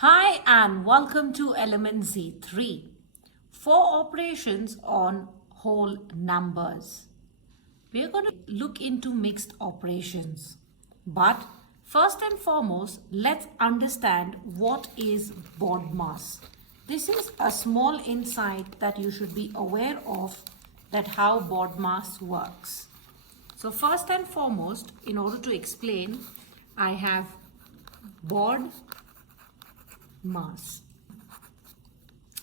Hi and welcome to Element Z3. 4 operations on whole numbers. We are going to look into mixed operations. But first and foremost, let's understand what is BODMAS. This is a small insight that you should be aware of, that how BODMAS works. So first and foremost, in order to explain, I have BOD mass.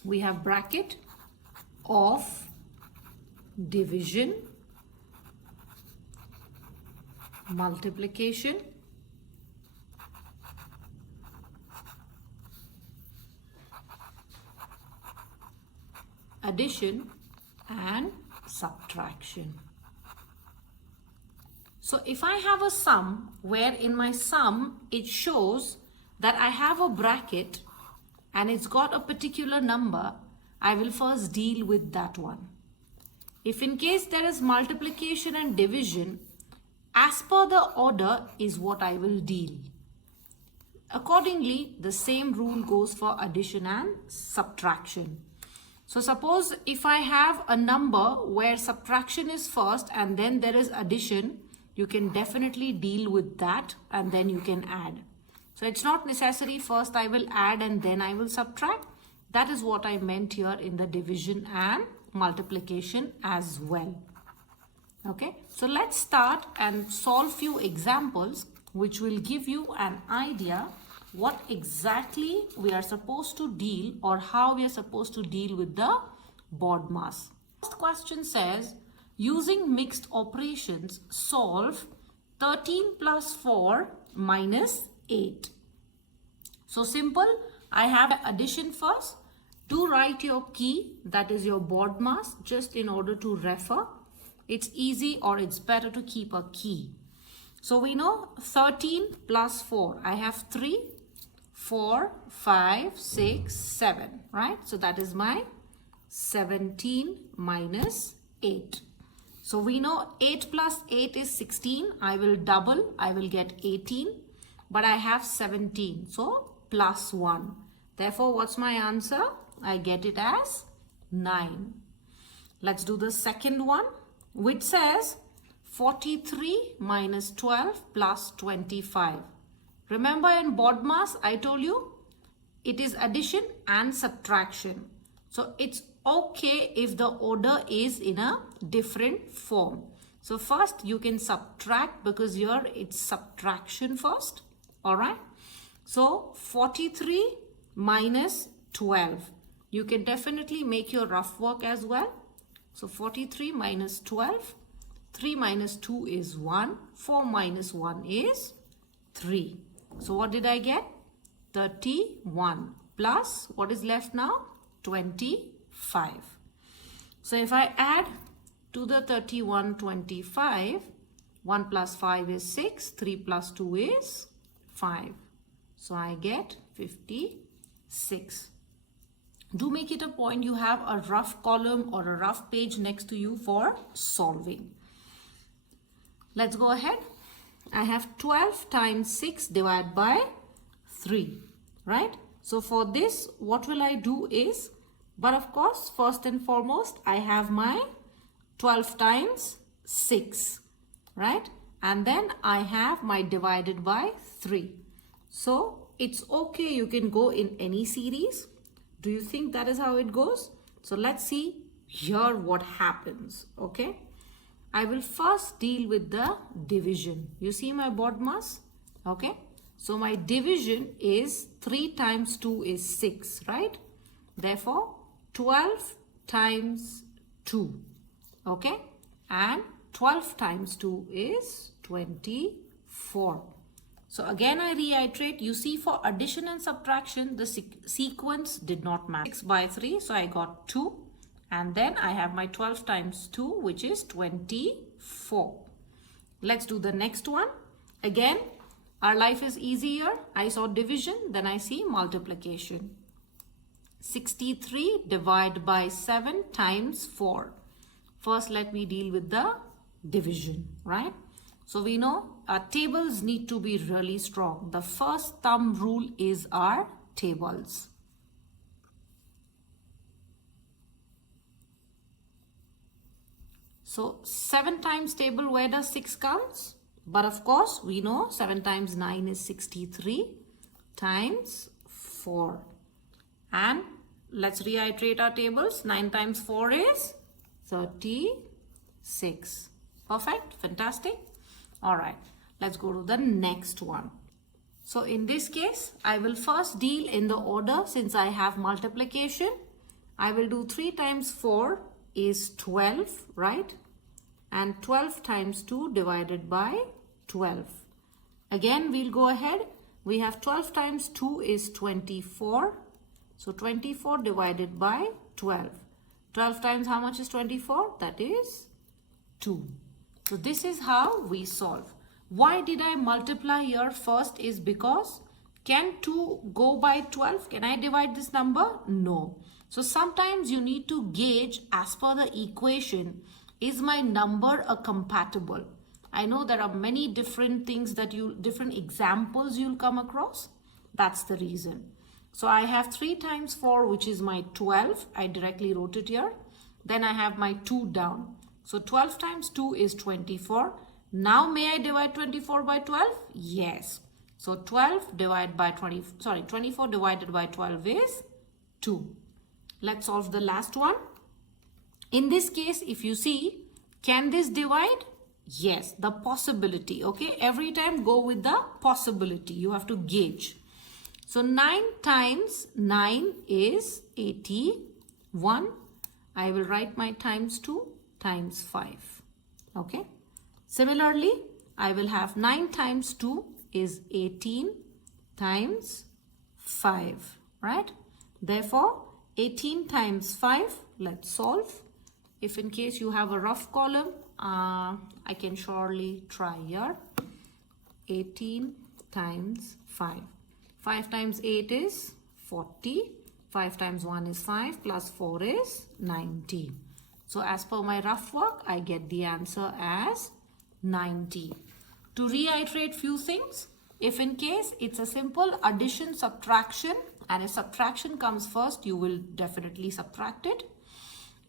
We have bracket of division, multiplication, addition and subtraction. So if I have a sum where in my sum it shows that I have a bracket and it's got a particular number, I will first deal with that one. If in case there is multiplication and division, as per the order is what I will deal. Accordingly, the same rule goes for addition and subtraction. So suppose if I have a number where subtraction is first and then there is addition, you can definitely deal with that and then you can add. So it's not necessary first I will add and then I will subtract. That is what I meant here in the division and multiplication as well. Okay, so let's start and solve few examples which will give you an idea what exactly we are supposed to deal or how we are supposed to deal with the BODMAS. First question says, using mixed operations, solve 13 plus 4 minus 8. So simple, I have addition first. Do write your key, that is your BODMAS, just in order to refer. It's easy or it's better to keep a key. So we know 13 plus 4. I have 3, 4, 5, 6, 7, right? So that is my 17 minus 8. So we know 8 plus 8 is 16. I will double, I will get 18. But I have 17, so plus 1. Therefore, what's my answer? I get it as 9. Let's do the second one, which says 43 minus 12 plus 25. Remember in BODMAS, I told you, it is addition and subtraction. So it's okay if the order is in a different form. So first you can subtract because here it's subtraction first. Alright, so 43 minus 12. You can definitely make your rough work as well. So 43 minus 12, 3 minus 2 is 1, 4 minus 1 is 3. So what did I get? 31 plus what is left now? 25. So if I add to the 31, 25, 1 plus 5 is 6, 3 plus 2 is 5. So I get 56. Do make it a point you have a rough column or a rough page next to you for solving. Let's go ahead. I have 12 times 6 divided by 3, right? So for this, what will I do is, but of course, first and foremost, I have my 12 times 6, right? And then I have my divided by 3. So it's okay, you can go in any series. Do you think that is how it goes? So let's see here what happens, okay? I will first deal with the division. You see my BODMAS, okay? So my division is 3 times 2 is 6, right? Therefore, 12 times 2, okay? And 12 times 2 is 24. So again I reiterate, you see for addition and subtraction the sequence did not match. 6 by 3, so I got 2, and then I have my 12 times 2 which is 24. Let's do the next one. Again our life is easier. I saw division, then I see multiplication. 63 divided by 7 times 4. First let me deal with the division, right? So we know our tables need to be really strong. The first thumb rule is our tables. So 7 times table, where does 6 comes? But of course, we know 7 times 9 is 63 times 4. And let's reiterate our tables. 9 times 4 is 36. Perfect. Fantastic. All right. Let's go to the next one. So in this case, I will first deal in the order since I have multiplication. I will do 3 times 4 is 12, right? And 12 times 2 divided by 12. Again, we'll go ahead. We have 12 times 2 is 24. So 24 divided by 12. 12 times how much is 24? That is 2. So this is how we solve. Why did I multiply here first is because can 2 go by 12? Can I divide this number? No. So sometimes you need to gauge as per the equation, is my number a compatible? I know there are many different things that different examples you'll come across. That's the reason. So I have 3 times 4, which is my 12. I directly wrote it here. Then I have my 2 down. So 12 times 2 is 24. Now may I divide 24 by 12? Yes. So 24 divided by 12 is 2. Let's solve the last one. In this case, if you see, can this divide? Yes, the possibility. Okay, every time go with the possibility. You have to gauge. So 9 times 9 is 81. I will write my times 2 times 5. Okay. Similarly, I will have 9 times 2 is 18 times 5. Right. Therefore, 18 times 5. Let's solve. If in case you have a rough column, I can surely try here. 18 times 5. 5 times 8 is 40. 5 times 1 is 5 plus 4 is 90. So as per my rough work, I get the answer as 90. To reiterate few things, if in case it's a simple addition, subtraction, and if subtraction comes first, you will definitely subtract it.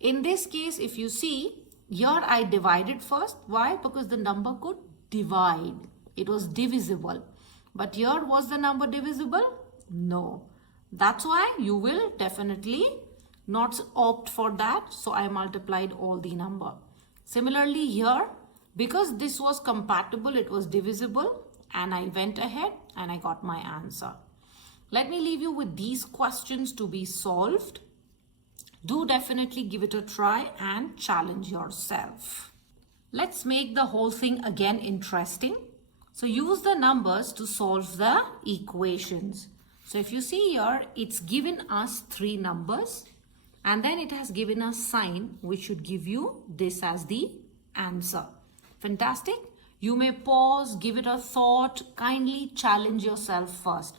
In this case, if you see, here I divided first. Why? Because the number could divide. It was divisible. But here, was the number divisible? No. That's why you will definitely not opt for that. So I multiplied all the number. Similarly here, because this was compatible, it was divisible, and I went ahead and I got my answer. Let me leave you with these questions to be solved. Do definitely give it a try and challenge yourself. Let's make the whole thing again interesting. So use the numbers to solve the equations. So if you see here, it's given us 3 numbers and then it has given us sign which should give you this as the answer. Fantastic. You may pause, give it a thought, kindly challenge yourself first.